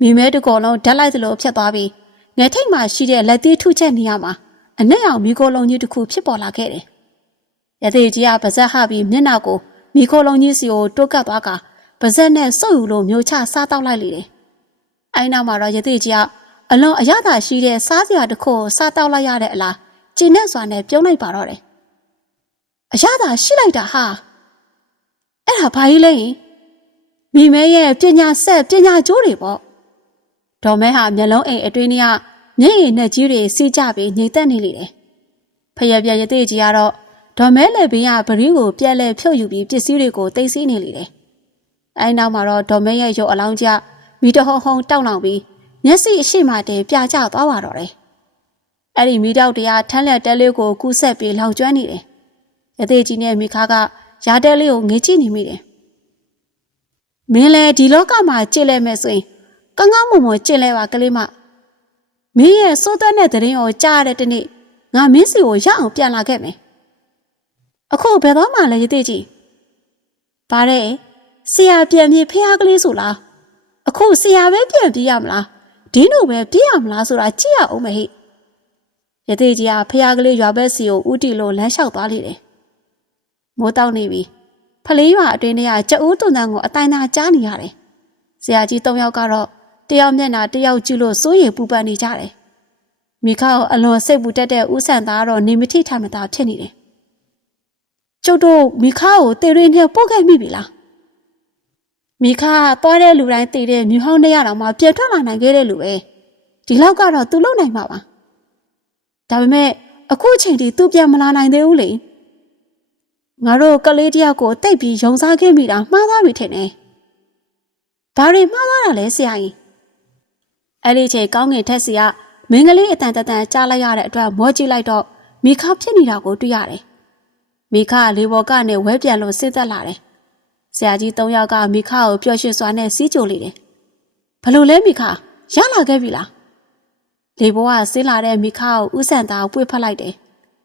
မိမဲတကောလုံးဓာတ်လိုက်သလိုဖြစ်သွားပြီးငယ်ထိတ်မှာရှိတဲ့လက်သီးထုချက်နေရမှာအနက်အောင်မိခိုးလုံးကြီးတစ်ခုဖြစ်ပေါ်လာခဲ့တယ်။ရသေးကြီးကပါဇက်ဟပြီးမျက်နှာကိုမိခိုးလုံးကြီးစီကိုတိုးကပ်သွားကပါဇက်နဲ့စုပ်ယူလို့မျိုးချစားတောက်လိုက်လေတယ်။အဲဒီနောက်မှာတော့ရသေးကြီးကအလွန်အရသာရှိတဲ့စားစရာတစ်ခုကိုစားတောက်လိုက်ရတဲ့အလားကျင်းနဲ့စွာနဲ့ပြုံးလိုက်ပါတော့တယ်။အရသာရှိလိုက်တာဟာအဲ့ဒါဘာကြီးလဲယင် မိမဲရဲ့ပညာဆက်ပညာကျိုးတွေပေါ့ဒေါ်မဲဟာမျက်လုံးအိမ်အတွင်းထဲကမျက်ရည်နဲ့ကြီးတွေစီးကြပြီးငြိမ်သက်နေလေတယ်ဖယက်ပြက်ရသေးကြီးကတော့ဒေါ်မဲလည်းဘေးကပရင်းကိုပြက်လဲဖြုတ်ယူပြီးပစ္စည်းတွေကိုတိတ်ဆိနေလေတယ်အဲနောက်မှာတော့ဒေါ်မဲရဲ့ရုပ်အလောင်းကျမိတဟုံဟုံတောက်လောင်ပြီးမျက်စိအရှိမှတင်ပြကျသွားပါတော့တယ်အဲ့ဒီမိတောက်တရားထမ်းလက်တဲလေးကိုကူးဆက်ပြီးလောင်ကျွမ်းနေတယ်ရသေးကြီးနဲ့မိခါကရာတဲလေးကိုငေးကြည့်နေမိတယ် မင်းလည်းဒီလောကမှာကြည့်လဲမယ်ဆိုရင်ကောင်းကောင်းမွန်မွန်ကြည့်လဲပါကလေးမမင်းရဲ့စိုးသွက်တဲ့တရင်ကိုကြားရတဲ့တနေ့ငါမင်းစီကိုရအောင်ပြန်လာခဲ့မယ်အခုဘယ်တော့မှလဲရသေးကြီးဗါတဲ့ဆရာပြန်ပြေဖះကလေးဆိုလားအခုဆရာပဲပြန်ပြေးရမလားဒင်းတို့ပဲပြေးရမလားဆိုတာကြည့်ရအောင်မဟိရသေးကြီးကဖះကလေးရွာဘက်စီကိုဥတီလို့လမ်းလျှောက်သွားလိမ့်တယ်မိုးတောက်နေပြီ ဖလေးရွာအတွင်းထဲကကြအူးတုန်တန်ကိုအတိုင်းသားကြားနေရတယ်။ဆရာကြီး၃ယောက်ကတော့တယောက်မျက်နှာတယောက်ကြည့်လို့စိုးရိမ်ပူပန်နေကြတယ်။မိခါကိုအလွန်စိတ်ပူတတ်တဲ့ဦးဆန်သားကတော့နေမထိထိုင်မသာဖြစ်နေတယ်။ကျုပ်တို့မိခါကိုတေရင်းနဲ့ပို့ခဲ့မိပြီလား။မိခါကသွားတဲ့လူတိုင်းတည်တဲ့မြဟောင်းတရတော်မှပြတ်ထွက်လာနိုင်ခဲ့တဲ့လူပဲ။ဒီလောက်ကတော့သူလုံနိုင်မှာပါ။ဒါပေမဲ့အခုအချိန်ထိသူပြန်မလာနိုင်သေးဘူးလေ။ ငါတို့ကလေးတယောက်ကိုတိတ်ပြီးယုံစားခဲ့မိတာမှားသွားပြီထင်တယ်။ဘာတွေမှားသွားတာလဲဆရာကြီး။အဲ့ဒီချိန်ကောင်းငင်ထက်စီကမင်းကလေးအတန်တန်ကြားလိုက်ရတဲ့အတွက်မောကြည့်လိုက်တော့မိခဖြစ်နေတာကိုတွေ့ရတယ်။မိခကလေဘော်ကနေဝဲပြန်လို့စိတ်သက်လာတယ်။ဆရာကြီး၃ယောက်ကမိခကိုပျော်ရွှင်စွာနဲ့စီးကြိုလေတယ်။ဘလို့လဲမိခရလာခဲ့ပြီလား။လေဘော်ကဆင်းလာတဲ့မိခကိုဥဆန်သားပွေဖက်လိုက်တယ်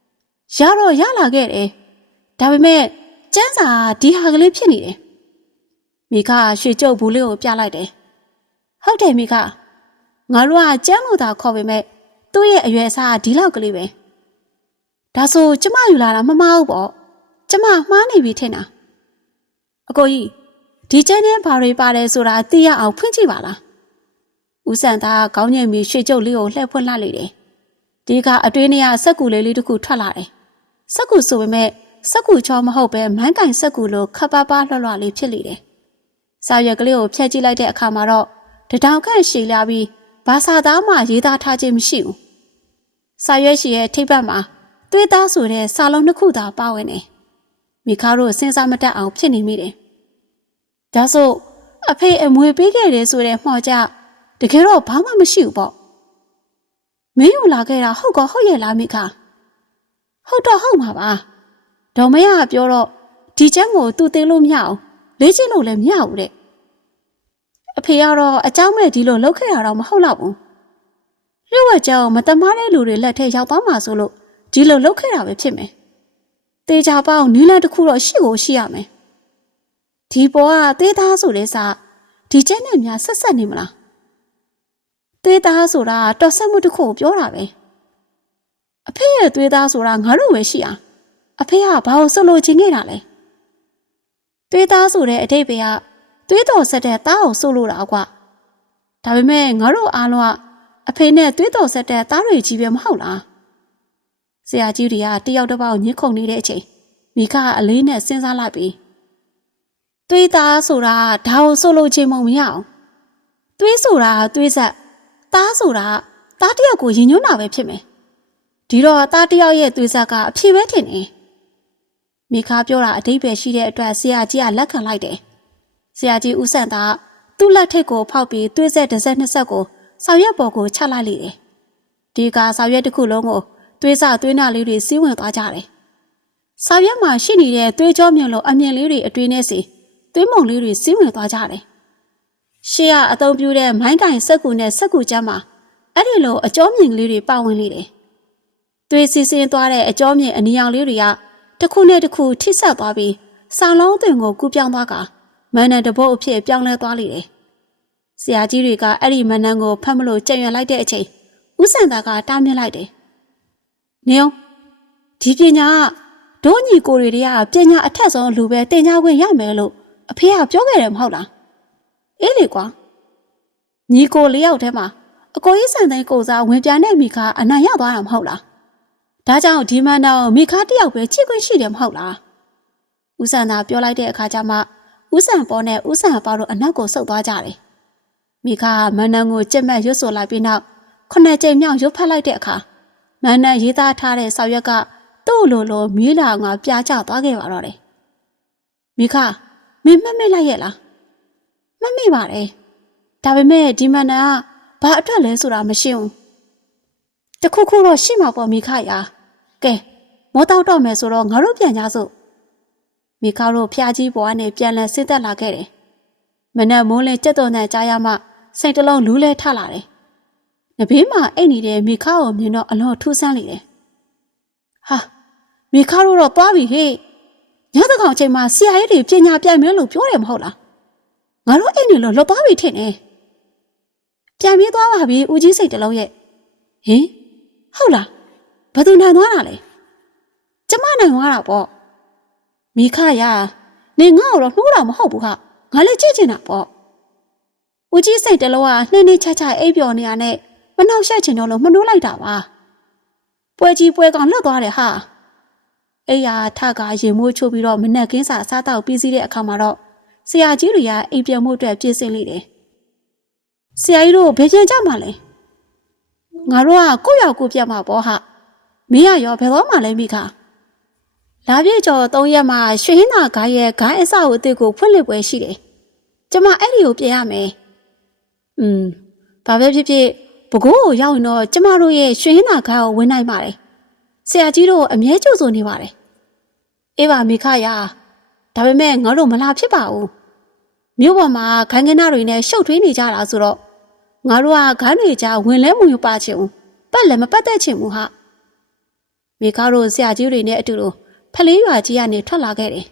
။ရတော့ရလာခဲ့တယ်။ ဒါပေမဲ့ကျန်းစာဒီဟာကလေးဖြစ်နေတယ်။မိခရွှေကျုပ်ဘူးလေးကိုပြလိုက်တယ်။ဟုတ်တယ်မိခငါတို့ကကျန်းလို့သာခေါ်ပေမဲ့သူ့ရဲ့အရွယ်အစားကဒီလောက်ကလေးပဲဒါဆိုကျမယူလာတာမမှားဘူးပေါ့ကျမမှားနေပြီထင်တာအကိုကြီးဒီကျန်းတဲ့ဘာတွေပါတယ်ဆိုတာသိရအောင်ဖွင့်ကြည့်ပါလားဦးစံသားခေါင်းငိမ့်ပြီးရွှေကြုတ်လေးကိုလှည့်ဖွင့်လှလိုက်တယ်ဒီကအတွင်းထဲကစက်ကူလေးလေးတစ်ခုထွက်လာတယ်စက်ကူဆိုပေမဲ့ စက်ကူချောမဟုတ်ပဲမိုင်းကင်စက်ကူလိုခပ်ပါးပါးလွှတ်လွှတ်လေးဖြစ်နေတယ်စာရွက်ကလေးကိုဖြတ်ကြည့်လိုက်တဲ့အခါမှာတော့တထောင်ခန့်ရှည်လာပြီးဘာသာသားမှရေးသားထားခြင်းမရှိဘူးစာရွက်ရှိရဲ့ထိပ်ဘက်မှာသွေးသားဆိုတဲ့စာလုံးတစ်ခုသာပါဝင်တယ်မိခါတို့စဉ်းစားမတတ်အောင်ဖြစ်နေမိတယ်ဒါဆိုအဖေအမွေပေးခဲ့တယ်ဆိုတဲ့မှော်ကြတကယ်တော့ဘာမှမရှိဘူးပေါ့မင်းယူလာခဲ့တာဟုတ်ကောဟုတ်ရဲ့လားမိခဟုတ်တော့ဟုတ်မှာပါ ဒေါ်မရကပြောတော့ဒီချမ်းကိုသူသိလို့မရအောင်လေးချင်းလို့လည်းမရဘူးတဲ့အဖေကတော့အเจ้าမဲ့ဒီလိုလောက်ခဲ့တာတော့မဟုတ်တော့ဘူးလျှို့ဝှက်ကြောင်မတမားတဲ့လူတွေလက်ထဲရောက်သွားမှာဆိုလို့ဒီလိုလောက်ခဲ့တာပဲဖြစ်မယ်တေချာပေါင်းနီးလန်းတစ်ခုတော့ရှိကိုရှိရမယ်ဒီပေါ်ကသေးသားဆိုတဲ့စာဒီကျဲနဲ့များဆက်ဆက်နေမလားသွေးသားဆိုတာတော်ဆက်မှုတစ်ခုကိုပြောတာပဲအဖေရဲ့သွေးသားဆိုတာငါတို့ပဲရှိအောင် အဖေကဘာလို့ဆွလို့ချင်းခဲ့တာလဲသွေးသားဆိုတဲ့အတိတ်ပဲကသွေးတော်ဆက်တဲ့သားကိုဆွလို့တာကွာဒါပေမဲ့ငါတို့အားလုံးကအဖေနဲ့သွေးတော်ဆက်တဲ့သားတွေကြီးပဲမဟုတ်လားဆရာကြီးတွေကတယောက်တစ်ပေါက်ညှစ်ခုန်နေတဲ့အချိန်မိခကအလေးနဲ့စဉ်းစားလိုက်ပြီးသွေးသားဆိုတာဒါကိုဆွလို့ချင်းမမရအောင်သွေးဆိုတာသွေးဆက်သားဆိုတာသားတယောက်ကိုရင်ညွှန်းတာပဲဖြစ်မယ်ဒီတော့သားတယောက်ရဲ့သွေးဆက်ကအဖြေပဲထင်တယ် မိခါပြောတာအတိတ်ပဲရှိတဲ့အတွက်ဆရာကြီးကလက်ခံလိုက်တယ်ဆရာကြီးဦးဆန့်သားသူ့လက်ထိတ်ကိုဖောက်ပြီးသွေးဆက်တစ်ဆက်နှစ်ဆက်ကိုဆောင်ရွက်ပေါ်ကိုချလိုက်လိမ့်တယ်ဒီကဆောင်ရွက်တစ်ခုလုံးကိုသွေးစသွေးနာလေးတွေစီးဝင်သွားကြတယ်ဆောင်ရွက်မှာရှိနေတဲ့သွေးကြောမြုံလိုအမြင်လေးတွေအတွင်းထဲစီသွေးမုံလေးတွေစီးဝင်သွားကြတယ်ရှေ့ကအသုံးပြုတဲ့မိုင်းကင်စက်ကူနဲ့စက်ကူကျမ်းမှာအဲ့ဒီလိုအကြောမြင်လေးတွေပါဝင်လေတယ်။သွေးစီစင်းသွားတဲ့အကြောမြင်အနီရောင်လေးတွေက တစ်ခုနဲ့တစ်ခုထိဆက်သွားပြီးဆောင်းလုံးသွင်ကိုကူးပြောင်းသွားကမန်နန်တပုတ်အဖြစ်ပြောင်းလဲသွားလေတယ်။ဆရာကြီးတွေကအဲ့ဒီမန်နန်ကိုဖတ်မလို့ကြံ့ရွံလိုက်တဲ့အချိန်ဦးစံသာကတားမြစ်လိုက်တယ်။နေအောင်ဒီပညာကဒုညီကိုတွေတွေကပညာအထက်ဆုံးလူပဲတင် जा ခွင့်ရမယ်လို့အဖေကပြောခဲ့တယ်မဟုတ်လား။အေးလေကွာညီကိုလေးယောက်ထဲမှာအကိုကြီးစံသိန်းကိုစားဝင်ပြန်တဲ့မိခါအနိုင်ရသွားတာမဟုတ်လား ဒါကြောင့်ဒီမန်တော့မိခါတယောက်ပဲချစ်ခွင့်ရှိတယ်မဟုတ်လားဦးစံသာပြောလိုက်တဲ့အခါကျမှဦးစံပေါ်နဲ့ဦးစံပေါတို့အနောက်ကိုဆုတ်သွားကြတယ်မိခါမန်နန်ကိုကြက်မက်ရွတ်ဆိုလိုက်ပြီးနောက်ခုနှစ်ကြိမ်မြောက်ရွတ်ဖတ်လိုက်တဲ့အခါမန်နန်ရေးသားထားတဲ့စာရွက်ကသူ့လိုလိုမီးလာငါပြာကျသွားခဲ့ပါတော့တယ်မိခါမင်းမှတ်မိလိုက်ရဲ့လားမမိပါတယ်ဒါပေမဲ့ဒီမန်နန်ကဘာအတွက်လဲဆိုတာမရှင်းဘူးတခုခုတော့ရှိမှာပေါ့မိခရာ ကဲမောတောက်တော့မယ်ဆိုတော့ငါတို့ပြန်ကြစို့မိခတို့ဖျားကြီးပေါ်ကနေပြန်လည်ဆင်းသက်လာခဲ့တယ်မနက်မိုးလင်းကြက်တော်နဲ့ကြားရမှစိတ်တလုံးလူးလဲထလာတယ်နဘေးမှာအိတ်နေတဲ့မိခကိုမြင်တော့အလောထူးဆန်းနေတယ်ဟာမိခတို့တော့သွားပြီဟေ့ညသကောင်ချိန်မှာဆရာကြီးတွေပညာပြိုင်မယ်လို့ပြောတယ်မဟုတ်လားငါတို့အိမ်နေလို့လွတ်သွားပြီထင်တယ်ပြန်ပြေးသွားပါပြီဦးကြီးစိတ်တလုံးရဲ့ဟင်ဟုတ်လား ဘယ်သူနိုင်သွားတာလဲကျမနိုင်သွားတာပေါ့မိခရနေငါ့ကိုတော့နှိုးတာမဟုတ်ဘူးဟာငါလည်းကြည့်ချင်တာပေါ့ဦးကြီးစိတ်တလုံးကနှင်းနှင်းချာချာအိပ်ပျော်နေရနဲ့မနှောက်ရှက်ချင်တော့လို့မနှိုးလိုက်တာပါပွဲကြီးပွဲကောင်လွတ်သွားတယ်ဟာအိယာထကရင်မိုးချိုးပြီးတော့မနဲ့ကင်းစာစားတော့ပြီးစီးတဲ့အခါမှာတော့ဆရာကြီးတွေကအိမ်ပြန်မှုအတွက်ပြင်ဆင်လိုက်တယ်။ဆရာကြီးတို့ဘယ်ပြန်ကြမှာလဲ။ငါတို့ကကိုယ့်ရောက်ကိုပြတ်မှာပေါ့ဟာ။ မင်းရရောဘယ်တော့မှလဲမိခါ။လာပြည့်ကျော်၃ရက်မှရွှေဟင်းသာဂိုင်းရဲ့ဂိုင်းအဆောက်အသစ်ကိုဖွင့်လှစ်ပွဲရှိတယ်။ကျမအဲ့ဒီကိုပြင်ရမယ်။อืมဘာပဲဖြစ်ဖြစ်ဘကိုးကိုရောက်ရင်တော့ကျမတို့ရဲ့ရွှေဟင်းသာဂိုင်းကိုဝင်နိုင်ပါတယ်။ဆရာကြီးတို့အမြဲကြိုဆိုနေပါတယ်။အေးပါမိခရာဒါပေမဲ့ငါတို့မလာဖြစ်ပါဘူးမြို့ပေါ်မှာခိုင်ကနာတွေနဲ့ရှုပ်ထွေးနေကြတာဆိုတော့ငါတို့ကခန်းတွေကြားဝင်လဲမှုယူပါချင်ဘူးပတ်လည်းမပတ်သက်ချင်ဘူးဟာ မိကားတို့ဆရာကြီးတွေနဲ့အတူတူဖလေးရွာကြီးကနေထွက်လာခဲ့တယ်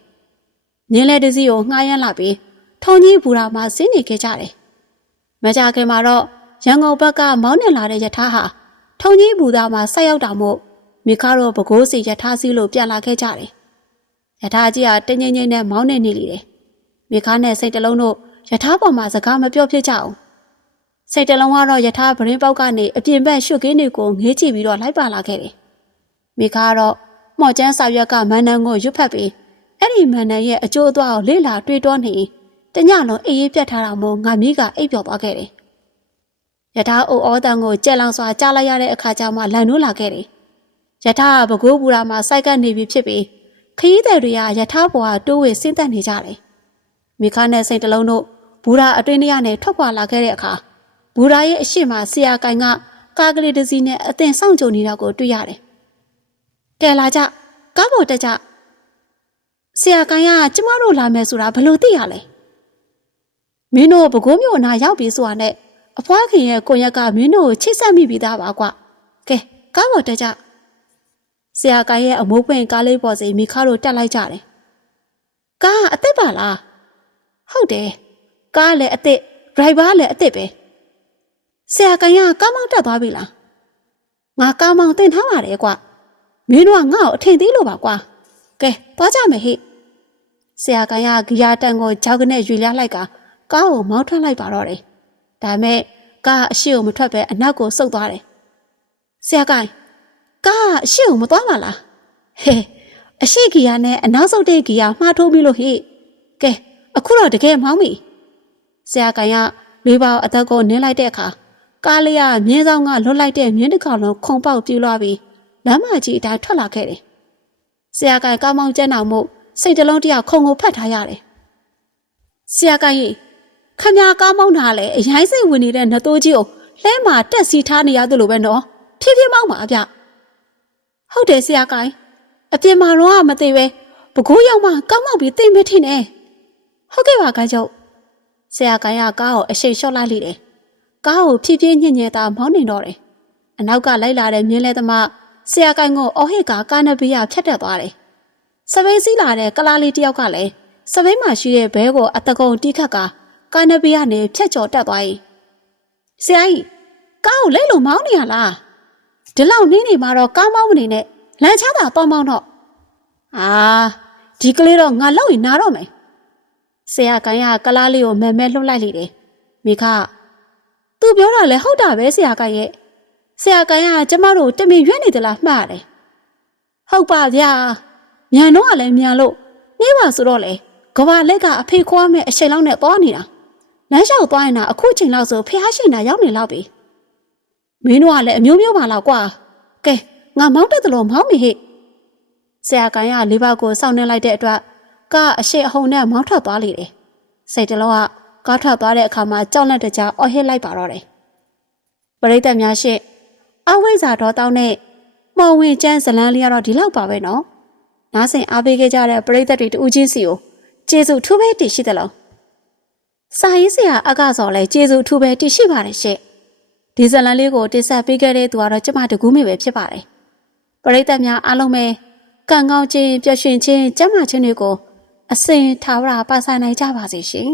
။နင်းလဲတစည်းကိုငှားရမ်းလာပြီးထုံကြီးဘူရာမှာဆင်းနေခဲ့ကြတယ်။မကြခင်မှာတော့ရန်ကုန်ဘက်ကမောင်းနေလာတဲ့ယထာဟာထုံကြီးဘူသားမှာဆက်ရောက်တာမို့မိခါတော့ပကိုးစီရထားစီလို့ပြန်လာခဲ့ကြတယ်။ရထားကြီးကတငိမ့်ငိမ့်နဲ့မောင်းနေနေလေတယ်။မိခါနဲ့စိတ်တလုံးတို့ရထားပေါ်မှာစကားမပြောဖြစ်ကြအောင်။စိတ်တလုံးကတော့ရထားဗရင်ပေါက်ကနေအပြင်ဘက်ရွှတ်ကင်းတွေကိုငေးကြည့်ပြီးတော့လိုက်ပါလာခဲ့တယ်။ မိခါကတော့မော်ကျန်းစာရွက်ကမန်နန်ကိုရွတ်ဖတ်ပြီးအဲ့ဒီမန်နန်ရဲ့အကျိုးအသွားကိုလေ့လာတွေးတောနေတညလုံးအေးအေးပြတ်ထားတာမို့ငါမိကအိပ်ပျော်သွားခဲ့တယ်။ရထားအိုဩတန်ကိုကြက်လောင်စွာကြားလိုက်ရတဲ့အခါကျမှလန်နိုးလာခဲ့တယ်။ရထားကပကိုးပူရာမှာစိုက်ကနေပြီဖြစ်ပြီးခရီးသည်တွေကရထားပေါ်ကတိုးဝေဆင်းသက်နေကြတယ်။မိခါနဲ့စိတ်တလုံးတို့ဘူရာအတွင်းထဲကနေထွက်ခွာလာခဲ့တဲ့အခါဘူရာရဲ့အရှိမဆရာကိုင်ကကားကလေးတစ်စီးနဲ့အသင်စောင့်ကြုံနေတာကိုတွေ့ရတယ်။ ကဲလာကြကားပေါ်တက်ကြဆရာကိုင်ကကျမတို့လာမယ်ဆိုတာဘယ်လိုသိရလဲ။မင်းတို့ပကိုးမျိုးအနာရောက်ပြီဆိုတာနဲ့အဖွားခင်ရဲ့ကိုရက်ကမင်းတို့ကိုချိတ်ဆက်မိပြီးသားပါကွာ။ကဲကားပေါ်တက်ကြဆရာကိုင်ရဲ့အမိုးပွင့်ကားလေးပေါ်စီမိခါတို့တက်လိုက်ကြတယ်။ကားကအသက်ပါလား။ဟုတ်တယ်။ကားလည်းအသက်ဒရိုင်ဘာလည်းအသက်ပဲ။ဆရာကိုင်ကကားမောင်းတက်သွားပြီလား။ငါကားမောင်းတင်ထားပါတယ်ကွာ။ မင်းတို့ကငါ့ကိုအထင်သေးလို့ပါကွာ။ကဲသွားကြမယ်ဟိ။ဆရာကိုင်ကဂီယာတန်ကိုကြောက်ကနေရွေလျလိုက်ကကားကိုမောင်းထွက်လိုက်ပါတော့တယ်။ဒါမဲ့ကားအရှိကိုမထွက်ပဲအနောက်ကိုဆုတ်သွားတယ်။ဆရာကိုင်ကားအရှိကိုမသွားပါလား။ဟဲအရှိဂီယာနဲ့အနောက်ဆုတ်တဲ့ဂီယာမှားထိုးပြီလို့ဟိ။ကဲအခုတော့တကယ်မောင်းပြီ။ဆရာကိုင်ကလေးပေါအသက်ကိုနင်းလိုက်တဲ့အခါကားလေးကမြင်းဆောင်ကလွတ်လိုက်တဲ့မြင်းတစ်ကောင်လုံးခုံပေါက်ပြူလာပြီး လမ်းမကြီးအတိုင်းထွက်လာခဲ့တယ်။ဆရာကိုင်ကောင်းမောင်းကျန်းအောင်မို့စိတ်တလုံးတယောက်ခုံကိုဖတ်ထားရတယ်။ဆရာကိုင်ကြီးခမညာကားမောင်းတာလေအရိုင်းစိတ်ဝင်နေတဲ့နတိုးကြီးကိုလှဲမှာတက်စီထားနေရတယ်လို့ပဲနော်ဖြည်းဖြည်းမောင်းပါဗျဟုတ်တယ်ဆရာကိုင်အပြင်မှာတော့မသိပဲဘကိုးရောက်မှကောင်းမောက်ပြီးသိမထင်နဲ့ဟုတ်ကဲ့ပါကိုင်ကျုပ်ဆရာကိုင်ကကားကိုအရှိန်လျှော့လိုက်လိမ့်တယ်ကားကိုဖြည်းဖြည်းညံ့ညံ့သာမောင်းနေတော့တယ်အနောက်ကလိုက်လာတဲ့မြင်းလဲသမား ဆရာကိုင်ကိုအော်ဟစ်ကကားနဘေးကဖြတ်တက်သွားတယ်စပိန်စီးလာတဲ့ကလားလေးတယောက်ကလည်းစပိန်မှာရှိတဲ့ဘဲကိုအတကုံတီးခတ်ကကားနဘေးကနေဖြတ်ကျော်တက်သွား၏ဆရာကြီးကားကိုလဲလို့မောင်းနေရလားဒီလောက်နင်းနေမှာတော့ကားမောင်းမနေနဲ့လမ်းချတာတော့မောင်းတော့အာဒီကလေးတော့ငါလောက်ရင်နားတော့မယ်ဆရာကိုင်ကကလားလေးကိုမဲမဲလှုပ်လိုက်လိတယ်မိခသူပြောတာလဲဟုတ်တာပဲဆရာကိုင်ရဲ့ ဆရာကိုင်ကကျမတို့တမင်ရွက်နေသလားမှတ်ရတယ်ဟုတ်ပါဗျာမြန်တော့ကလည်းမြန်လို့နေပါဆိုတော့လေကဘာလက်ကအဖေခွားမဲ့အချိန်လောက်နဲ့သွားနေတာလမ်းလျှောက်သွားရင်တော့အခုချိန်လောက်ဆိုဖះရှိနေတာရောက်နေလောက်ပြီမင်းတို့ကလည်းအမျိုးမျိုးပါလားကွာကဲငါမောင်းတက်တယ်လို့မောင်းမိဟိဆရာကိုင်ကလေးပါးကိုစောင့်နေလိုက်တဲ့အတွက်ကားအရှိအဟုန်နဲ့မောင်းထွက်သွားလေတယ်စိတ်တလုံးကကားထွက်သွားတဲ့အခါမှာကြောက်လက်တကြားအော်ဟစ်လိုက်ပါတော့တယ်ပရိသတ်များရှင့် အဝိဇ္ဇာတော်တောင်းနဲ့မော်ဝင်ကျန်းဇလန်းလေးကတော့ဒီလောက်ပါပဲနော်နားဆင်အားပေးခဲ့ကြတဲ့ပရိသတ်တွေတူးချင်းစီကိုကျေးဇူးထူးပဲတည်ရှိသလားစာရေးဆရာအကစော်လည်းကျေးဇူးထူးပဲတည်ရှိပါတယ်ရှင့်ဒီဇလန်လေးကိုတင်ဆက်ပေးခဲ့တဲ့သူကတော့ကျမတကူးမိပဲဖြစ်ပါတယ်ပရိသတ်များအားလုံးပဲကံကောင်းခြင်းပျော်ရွှင်ခြင်းကျမ်းမာခြင်းတွေကိုအစဉ်ထာဝရပါဆိုင်နိုင်ကြပါစေရှင်